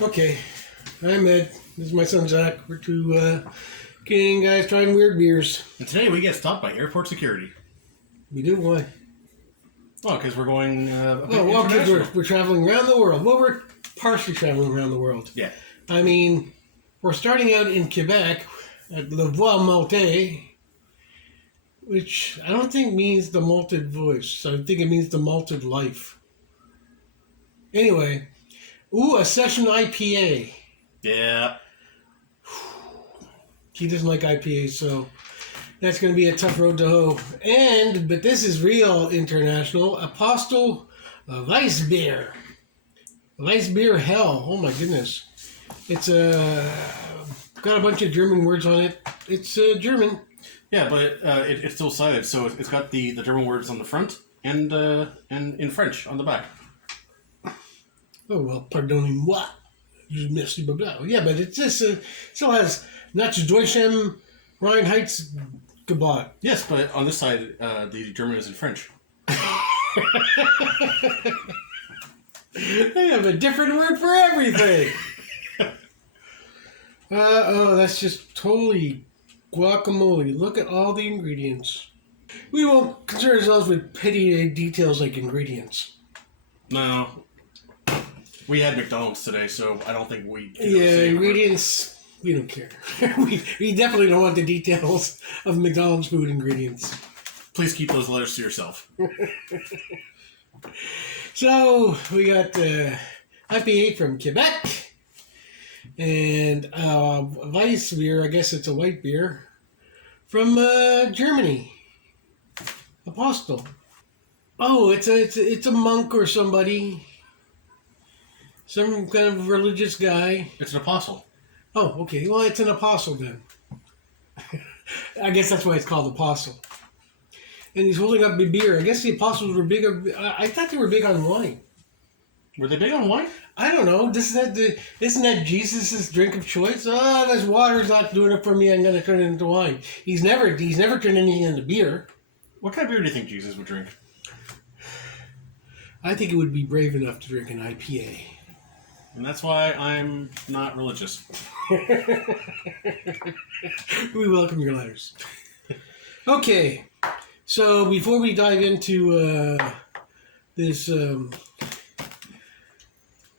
Okay, I'm Ed. This is my son Zach. We're two Canadian guys trying weird beers. And today we get stopped by airport security. We do? Why? Well, because we're going because we're traveling around the world. Well, we're partially traveling around the world. Yeah. I mean, we're starting out in Quebec at Voie, Maltee, which I don't think means the malted voice. I think it means the malted life. Anyway, a session IPA. Yeah. He doesn't like IPAs, so that's going to be a tough road to hoe. But this is real international. Apostel Weissbier. Weissbier hell. Oh my goodness. It's got a bunch of German words on it. It's German. Yeah, but it's still cited, so it's got the German words on the front and in French on the back. Oh, well, pardonnez-moi. Merci, blah, blah. Yeah, but it just still has Nach Deutschem Reinheitsgebot. Yes, but on this side, the German is in French. They have a different word for everything. That's just totally guacamole. Look at all the ingredients. We won't concern ourselves with petty details like ingredients. No. We had McDonald's today, so I don't think we... Ingredients, we don't care. we definitely don't want the details of McDonald's food ingredients. Please keep those letters to yourself. So, we got IPA from Quebec. And Weissbier, I guess it's a white beer, from Germany. Apostel. Oh, it's a monk or somebody. Some kind of religious guy. It's an apostle. Oh, okay. Well, it's an apostle then. I guess that's why it's called apostle. And he's holding up the beer. I guess the apostles were big. I thought they were big on wine. Were they big on wine? I don't know. Isn't that Jesus' drink of choice? Oh, this water's not doing it for me. I'm going to turn it into wine. He's never turned anything into beer. What kind of beer do you think Jesus would drink? I think it would be brave enough to drink an IPA. And that's why I'm not religious. We welcome your letters. Okay, so before we dive into this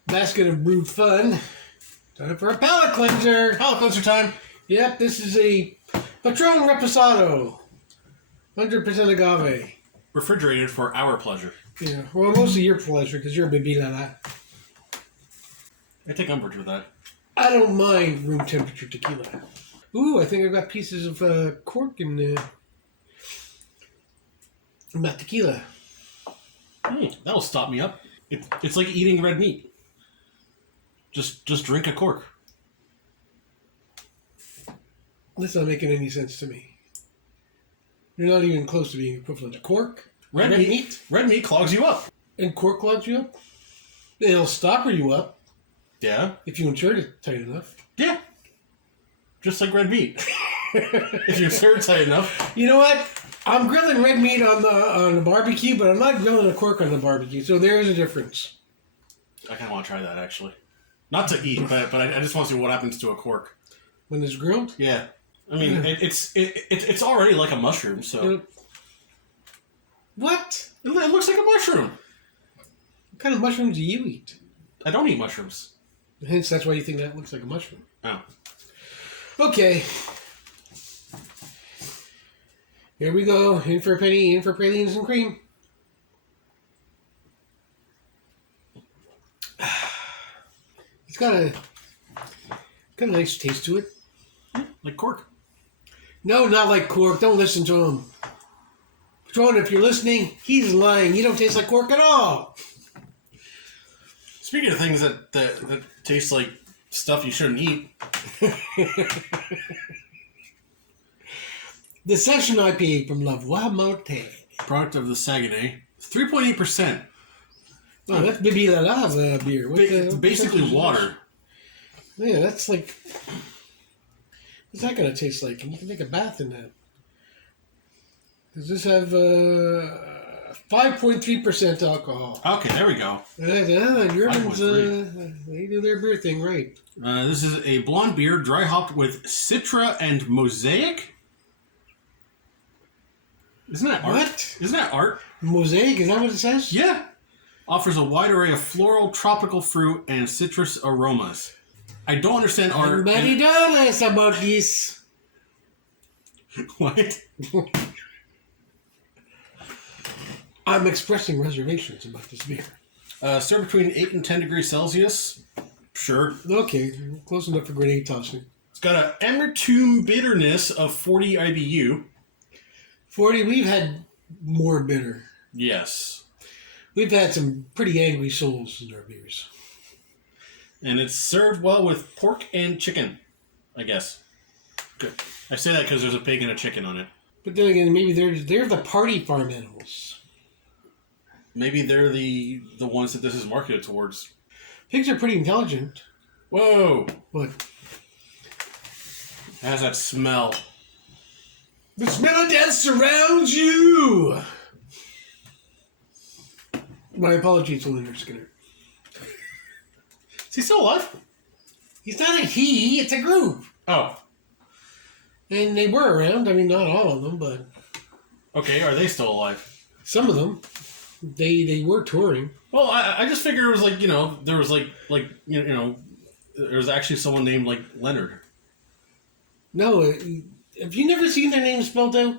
basket of brewed fun, time for a palate cleanser. Palate cleanser time. Yep, this is a Patron Reposado, 100% agave. Refrigerated for our pleasure. Yeah, well, mostly your pleasure because you're a baby lala. I take umbrage with that. I don't mind room temperature tequila. Ooh, I think I've got pieces of cork in that tequila. That'll stop me up. It's like eating red meat. Just drink a cork. That's not making any sense to me. You're not even close to being equivalent to cork. Red meat? Red meat clogs you up. And cork clogs you up? It'll stopper you up. Yeah. If you insert it tight enough. Yeah. Just like red meat. If you insert it tight enough. You know what? I'm grilling red meat on the barbecue, but I'm not grilling a cork on the barbecue. So there's a difference. I kind of want to try that, actually. Not to eat, but I just want to see what happens to a cork. When it's grilled? Yeah. I mean, it's already like a mushroom, so... What? It looks like a mushroom. What kind of mushrooms do you eat? I don't eat mushrooms. Hence, that's why you think that looks like a mushroom. Oh. Okay. Here we go. In for a penny, in for pralines and cream. It's got a nice taste to it. Like cork. No, not like cork. Don't listen to him. Patron, if you're listening, he's lying. You don't taste like cork at all. Speaking of things that taste like stuff you shouldn't eat. The Session IPA from La Voie Maltee. Product of the Saguenay. 3.8%. Oh, that's Baby Lala's beer. It's basically water. Yeah, that's like... What's that going to taste like? And you can take a bath in that. Does this have 5.3% alcohol. Okay, there we go. Germans, they do their beer thing right. This is a blonde beer, dry hopped with Citra and Mosaic. Isn't that art? What? Isn't that art? Mosaic, is that what it says? Yeah. Offers a wide array of floral, tropical fruit, and citrus aromas. I don't understand art. Everybody knows about this. What? I'm expressing reservations about this beer. Served between 8 and 10 degrees Celsius. Sure. Okay, close enough for grenade tossing. It's got an amertume bitterness of 40 IBU. 40, we've had more bitter. Yes. We've had some pretty angry souls in our beers. And it's served well with pork and chicken, I guess. Good. I say that because there's a pig and a chicken on it. But then again, maybe they're the party farm animals. Maybe they're the ones that this is marketed towards. Pigs are pretty intelligent. Whoa! What? It has that smell. The smell of death surrounds you! My apologies to Leonard Skinner. Is he still alive? He's not a he, it's a group. Oh. And they were around. I mean, not all of them, but... Okay, are they still alive? Some of them. They were touring. Well, I just figured it was like, there was like there was actually someone named like Leonard. No, have you never seen their names spelled out?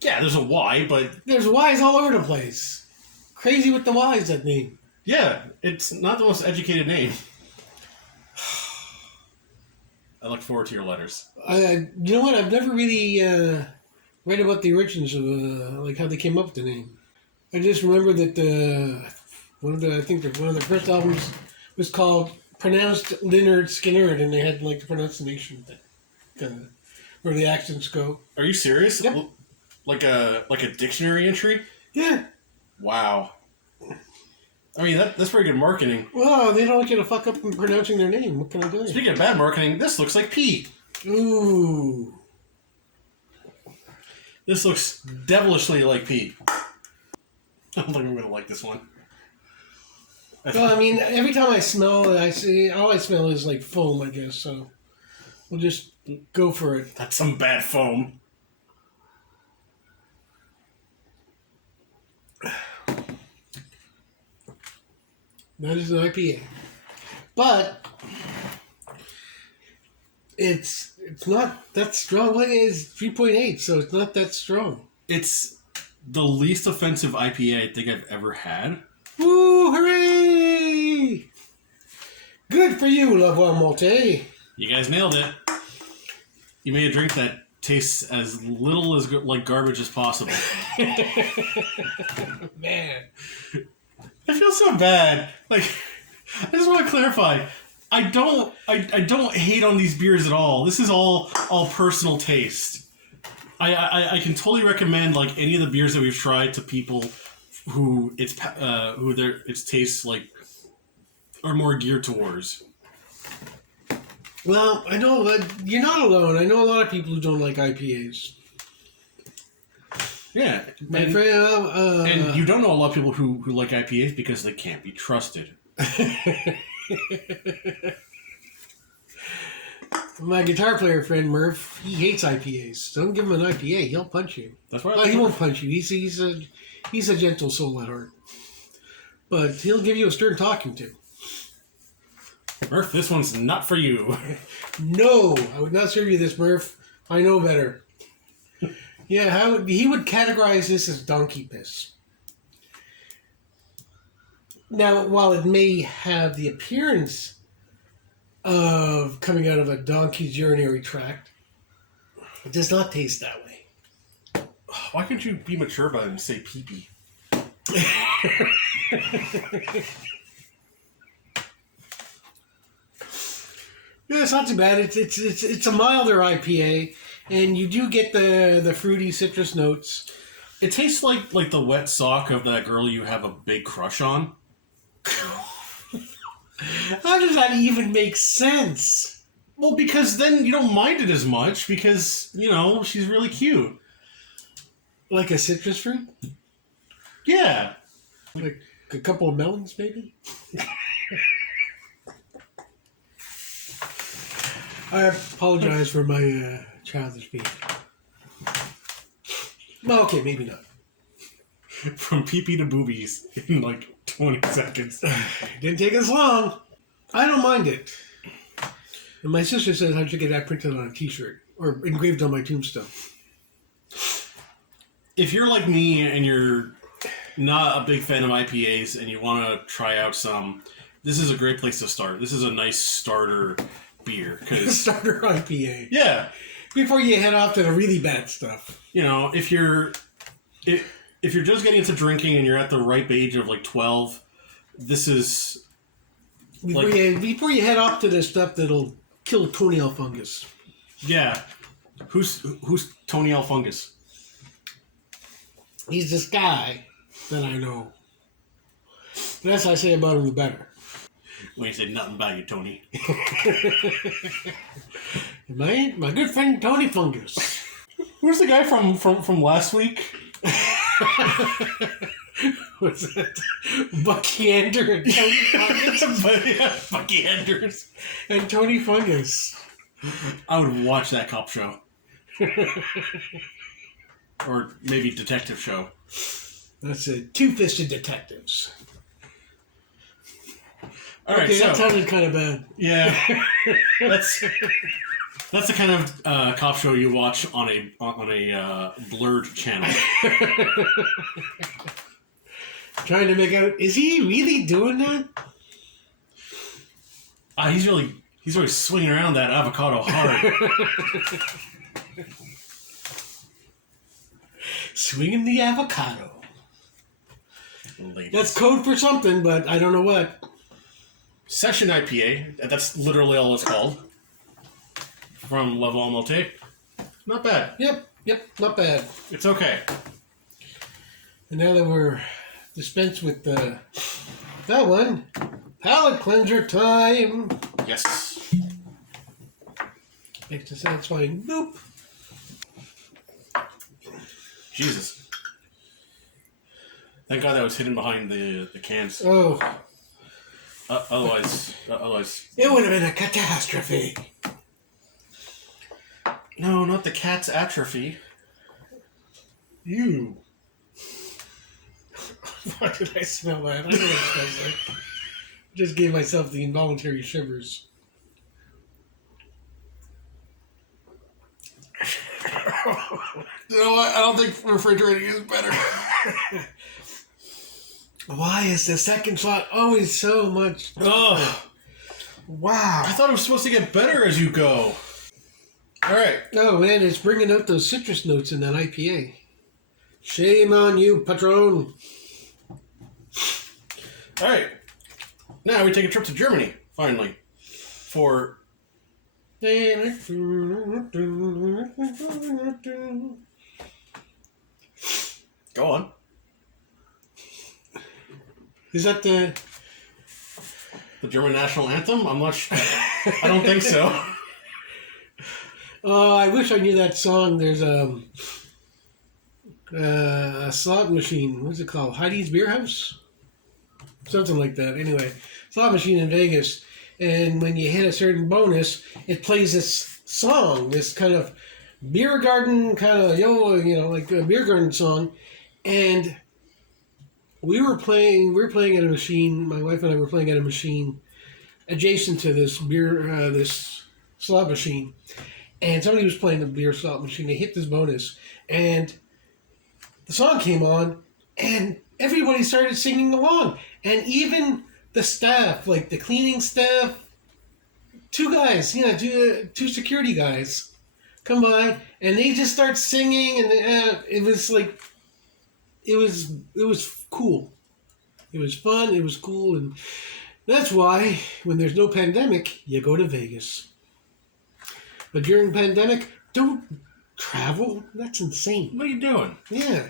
Yeah, there's a Y, but... There's Y's all over the place. Crazy with the Y's, that name. Yeah, it's not the most educated name. I look forward to your letters. You know what? I've never really read about the origins of like how they came up with the name. I just remember that one of the first albums was called pronounced Leonard Skinner, and they had like the pronunciation thing, kind of where the accents go. Are you serious? Yep. Like a dictionary entry? Yeah. Wow. I mean, that's pretty good marketing. Well, they don't want you to fuck up in pronouncing their name. What can I do? Speaking of bad marketing, this looks like pee. Ooh. This looks devilishly like pee. I don't think I'm going to like this one. Well, I mean, every time I smell it, all I smell is like foam, I guess, so we'll just go for it. That's some bad foam. That is an IPA. But it's not that strong. What is 3.8, so it's not that strong. It's the least offensive IPA I think I've ever had. Woo, hooray! Good for you, La Voie Maltee. You guys nailed it. You made a drink that tastes as little as like garbage as possible. Man. I feel so bad. Like, I just want to clarify. I don't hate on these beers at all. This is all personal taste. I can totally recommend like any of the beers that we've tried to people who its tastes like are more geared towards. Well, I know you're not alone. I know a lot of people who don't like IPAs. Yeah, My friend, and you don't know a lot of people who like IPAs because they can't be trusted. My guitar player friend Murph, he hates IPAs. Don't give him an IPA; he'll punch you. That's why. Well, he won't punch you. He's a gentle soul at heart, but he'll give you a stern talking to. Murph, this one's not for you. No, I would not serve you this, Murph. I know better. Yeah, he would categorize this as donkey piss. Now, while it may have the appearance of coming out of a donkey's urinary tract, it does not taste that way. Why couldn't you be mature about it and say pee-pee? Yeah, it's not too bad. It's a milder IPA, and you do get the fruity citrus notes. It tastes like the wet sock of that girl you have a big crush on. How does that even make sense? Well, because then you don't mind it as much because, she's really cute. Like a citrus fruit? Yeah. Like a couple of melons, maybe? I apologize for my childish behavior. Well, okay, maybe not. From pee-pee to boobies in like 20 seconds. Didn't take us long. I don't mind it. And my sister says I should get that printed on a t-shirt or engraved on my tombstone. If you're like me and you're not a big fan of IPAs and you want to try out some, this is a great place to start. This is a nice starter beer. Starter IPA. Yeah. Before you head off to the really bad stuff. You know, if you're just getting into drinking and you're at the ripe age of like 12, this is... Before you head off to the stuff that'll kill toenail fungus. Yeah. Who's toenail fungus? He's this guy that I know. The less I say about him, the better. Well, you said nothing about you, Tony. My good friend Tony Fungus. Who's the guy from last week? What's that? Bucky Ander and Tony Fungus? Bucky Anders. And Tony Fungus. I would watch that cop show. Or maybe detective show. That's it. Two-fisted detectives. All right, okay, so, that sounded kind of bad. Yeah. That's the kind of cop show you watch on a blurred channel. Trying to make out, is he really doing that? He's really swinging around that avocado hard. Swinging the avocado. Ladies. That's code for something, but I don't know what. Session IPA. That's literally all it's called. From Level Maltee. Not bad. Yep, not bad. It's okay. And now that we're dispensed with that one, palate cleanser time. Yes. Makes a satisfying boop. Jesus. Thank God that was hidden behind the cans. Oh. Otherwise... It would have been a catastrophe. No, not the cat's atrophy. You. Why did I smell that? I don't know what it smells like. Just gave myself the involuntary shivers. You know what? I don't think refrigerating is better. Why is the second shot always so much? Oh. Wow. I thought it was supposed to get better as you go. All right. Oh, man, it's bringing out those citrus notes in that IPA. Shame on you, patron. All right. Now we take a trip to Germany, finally. For... Go on. Is that the German national anthem? I'm not sure. I don't think so. Oh, I wish I knew that song. There's a slot machine. What's it called? Heidi's Beer House? Something like that. Anyway, slot machine in Vegas. And when you hit a certain bonus, it plays this song, this kind of beer garden kind of, like a beer garden song. And we were playing at a machine. My wife and I were playing at a machine adjacent to this this slot machine, and somebody was playing the beer slot machine. They hit this bonus, and the song came on, and everybody started singing along, and even the staff, like the cleaning staff, two guys, two security guys, come by, and they just start singing, and it was like. It was cool. It was fun. It was cool, and that's why when there's no pandemic, you go to Vegas. But during the pandemic, don't travel. That's insane. What are you doing? Yeah,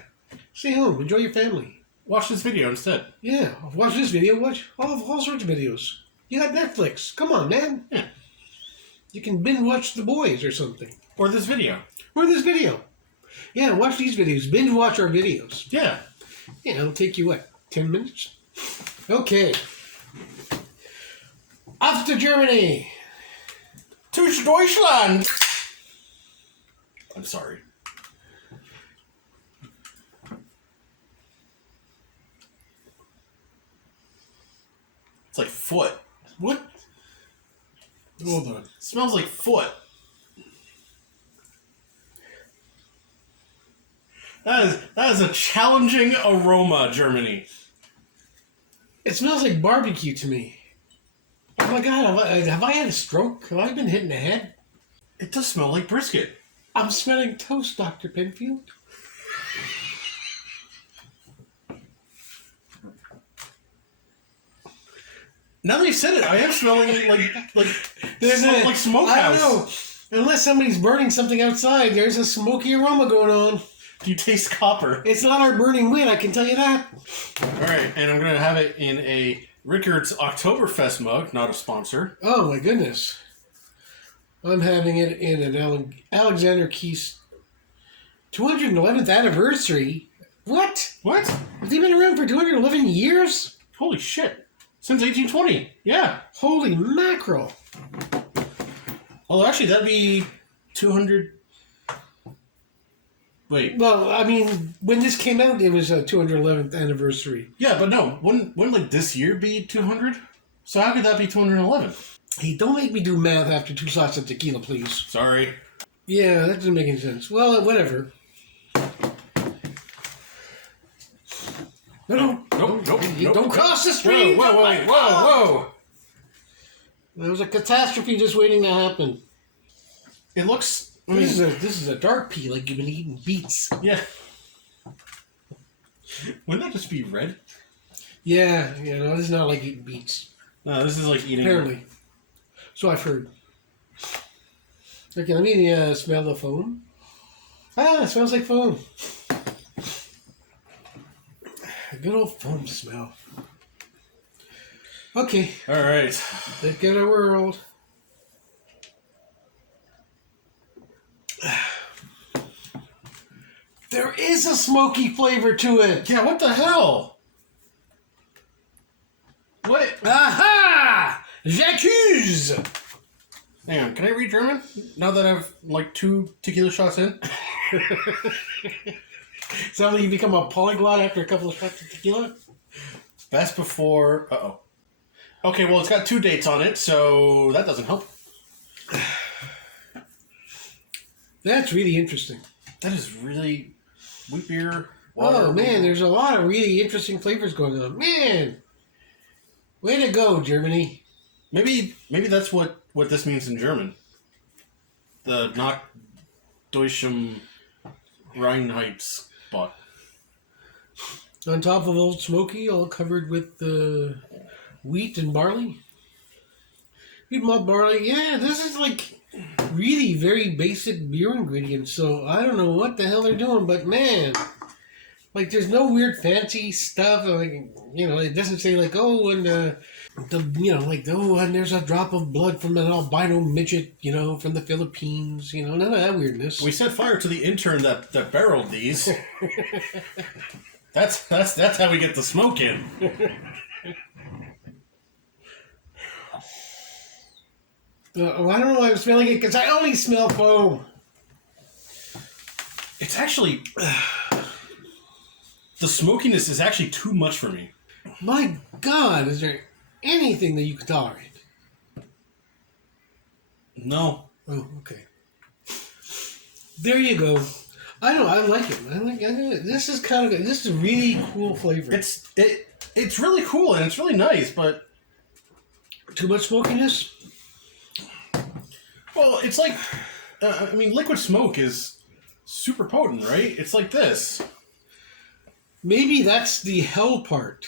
stay home. Enjoy your family. Watch this video instead. Yeah, watch this video. Watch all sorts of videos. You got Netflix. Come on, man. Yeah. You can binge watch The Boys or something. Or this video. Or this video. Yeah, watch these videos. Binge watch our videos. Yeah. Yeah, it'll take you, what, 10 minutes? Okay. Off to Germany. To Deutschland! I'm sorry. It's like foot. What? Hold on. It smells like foot. That is a challenging aroma, Germany. It smells like barbecue to me. Oh my god, have I had a stroke? Have I been hit in the head? It does smell like brisket. I'm smelling toast, Dr. Penfield. Now that you said it, I am smelling like Like smokehouse. I don't know. Unless somebody's burning something outside, there's a smoky aroma going on. Do you taste copper? It's not our burning wind, I can tell you that. Alright, and I'm going to have it in a Rickards Oktoberfest mug, not a sponsor. Oh my goodness. I'm having it in an Alexander Keith's 211th anniversary. What? What? Have they been around for 211 years? Holy shit. Since 1820. Yeah. Holy mackerel. Although actually that'd be 200... Wait. Well, I mean, when this came out, it was a 211th anniversary. Yeah, but no. Wouldn't like this year be 200? So how could that be 211? Hey, don't make me do math after 2 shots of tequila, please. Sorry. Yeah, that doesn't make any sense. Well, whatever. No, Nope. don't cross the street! Whoa. There was a catastrophe just waiting to happen. It looks... This is a dark pea, like you've been eating beets. Yeah. Wouldn't that just be red? Yeah, no, this is not like eating beets. No, this is like eating... Apparently. So I've heard. Okay, let me smell the foam. Ah, it smells like foam. A good old foam smell. Okay. Alright. Let's get a whirled. There is a smoky flavor to it. Yeah, what the hell? What? Aha! J'accuse! Hang on, can I read German? Now that I've, 2 tequila shots in? Sounds like you become a polyglot after a couple of shots of tequila? Best before... Uh-oh. Okay, well, it's got 2 dates on it, so that doesn't help. That's really interesting. That is really... Wheat beer, water... Oh, man, there's a lot of really interesting flavors going on. Man! Way to go, Germany. Maybe that's what this means in German. The not Deutschem Reinheitsspot. On top of Old Smoky, all covered with wheat and barley. Wheat, malt, barley. Yeah, this is like really very basic beer ingredients. So I don't know what the hell they're doing, but man, like there's no weird fancy stuff. Like, it doesn't say like, oh, and and there's a drop of blood from an albino midget, from the Philippines. None of that weirdness. We set fire to the intern that barreled these. That's how we get the smoke in. I don't know why I'm smelling it, because I only smell foam. It's actually... The smokiness is actually too much for me. My God, is there anything that you can tolerate? No. Oh, okay. There you go. I know, I like it. This is this is a really cool flavor. It's really cool and it's really nice, but... Too much smokiness? Well, it's like... liquid smoke is super potent, right? It's like this. Maybe that's the hell part.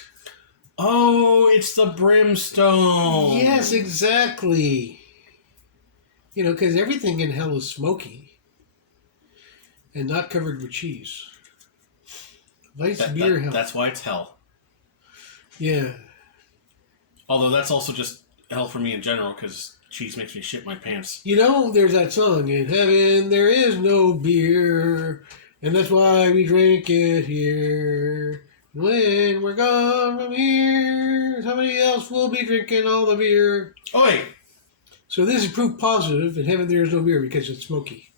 Oh, it's the brimstone. Yes, exactly. Because everything in hell is smoky. And not covered with cheese. Weissbier hell. That's why it's hell. Yeah. Although that's also just hell for me in general, because cheese makes me shit my pants. There's that song, in heaven there is no beer, and that's why we drink it here. When we're gone from here, somebody else will be drinking all the beer. Oh, wait. So this is proof positive. In heaven there is no beer because it's smoky.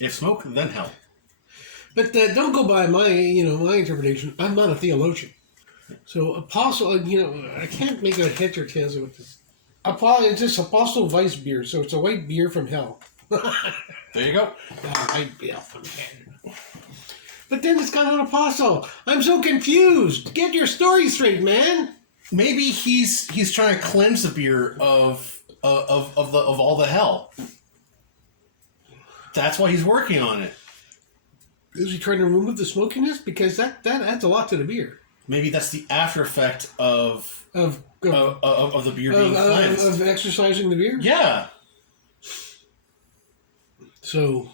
If smoke, then hell. But don't go by my interpretation. I'm not a theologian. So Apostle, I can't make a heads or tails with this. It's just Apostel Weissbier, so it's a white beer from hell. There you go. White beer from hell. But then it's got an apostle. I'm so confused. Get your story straight, man. Maybe he's trying to cleanse the beer of all the hell. That's why he's working on it. Is he trying to remove the smokiness? Because that adds a lot to the beer. Maybe that's the after effect of the beer being cleansed. Of exercising the beer? Yeah. So,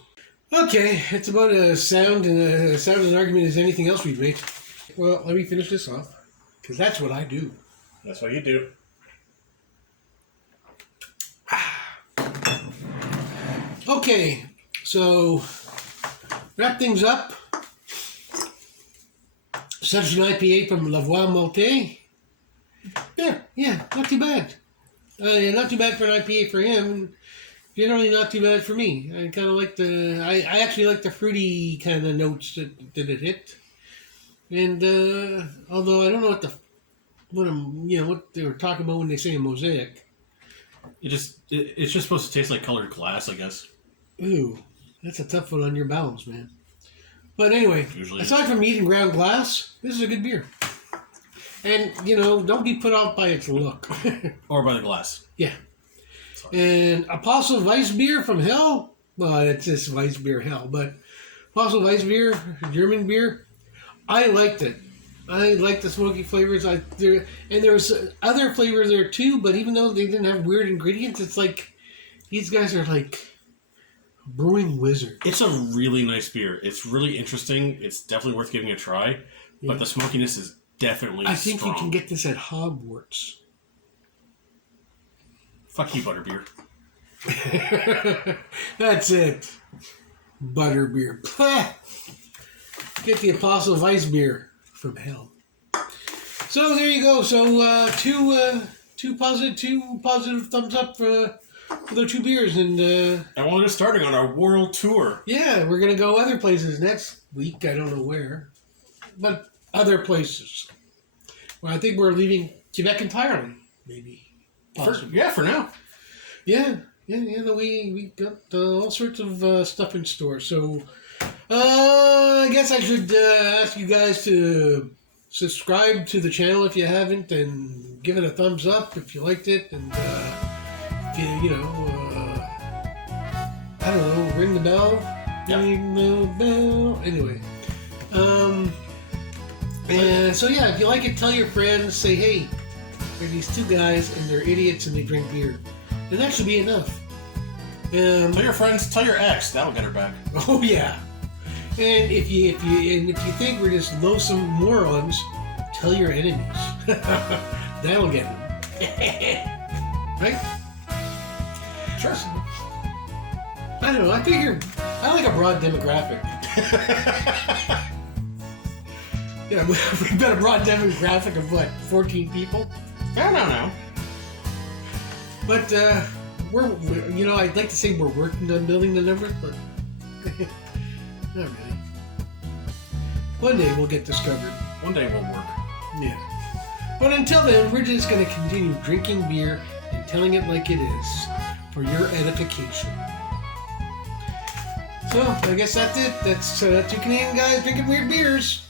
okay, it's about as sound an argument as anything else we've made. Well, let me finish this off, because that's what I do. That's what you do. Okay, so wrap things up. Such an IPA from Voie, Maltee. Yeah, not too bad. Not too bad for an IPA for him. Generally not too bad for me. I kind of like I actually like the fruity kind of notes that it hit. And although I don't know what they were talking about when they say a mosaic. It's just supposed to taste like colored glass, I guess. Ooh, that's a tough one on your bowels, man. But anyway, Usually aside from eating ground glass, this is a good beer. And don't be put off by its look. Or by the glass. Yeah. And Apostel Weissbier from hell. Well, it's just Weissbier hell, but Apostel Weissbier, German beer. I liked it. I liked the smoky flavors. And there was other flavors there too, but even though they didn't have weird ingredients, it's like these guys are like brewing wizards. It's a really nice beer. It's really interesting. It's definitely worth giving a try. Yeah. But the smokiness is definitely I think strong. You can get this at Hogwarts. Fuck you, butterbeer. That's it. Butterbeer. Get the Apostel Weissbier from hell. So there you go. So two positive thumbs up for the two beers, and we're just starting on our world tour. Yeah, we're gonna go other places next week. I don't know where, but other places. Well, I think we're leaving Quebec entirely, maybe. For now. Yeah. We got all sorts of stuff in store. So, I guess I should ask you guys to subscribe to the channel if you haven't, and give it a thumbs up if you liked it, and if you I don't know, ring the bell. Yep. Ring the bell. Anyway, and so yeah, if you like it, tell your friends. Say, hey, there are these two guys and they're idiots and they drink beer. And that should be enough. Tell your friends, tell your ex, that'll get her back. Oh yeah. And if you think we're just loathsome morons, tell your enemies. That'll get them. Right? Sure. I don't know, I figure I like a broad demographic. Yeah, we've got a broad demographic of what, 14 people? No. But we're I'd like to say we're working on building the numbers, but not really. One day we'll get discovered. One day we'll work. Yeah. But until then, we're just going to continue drinking beer and telling it like it is for your edification. So I guess that's it. That's two Canadian guys drinking weird beers.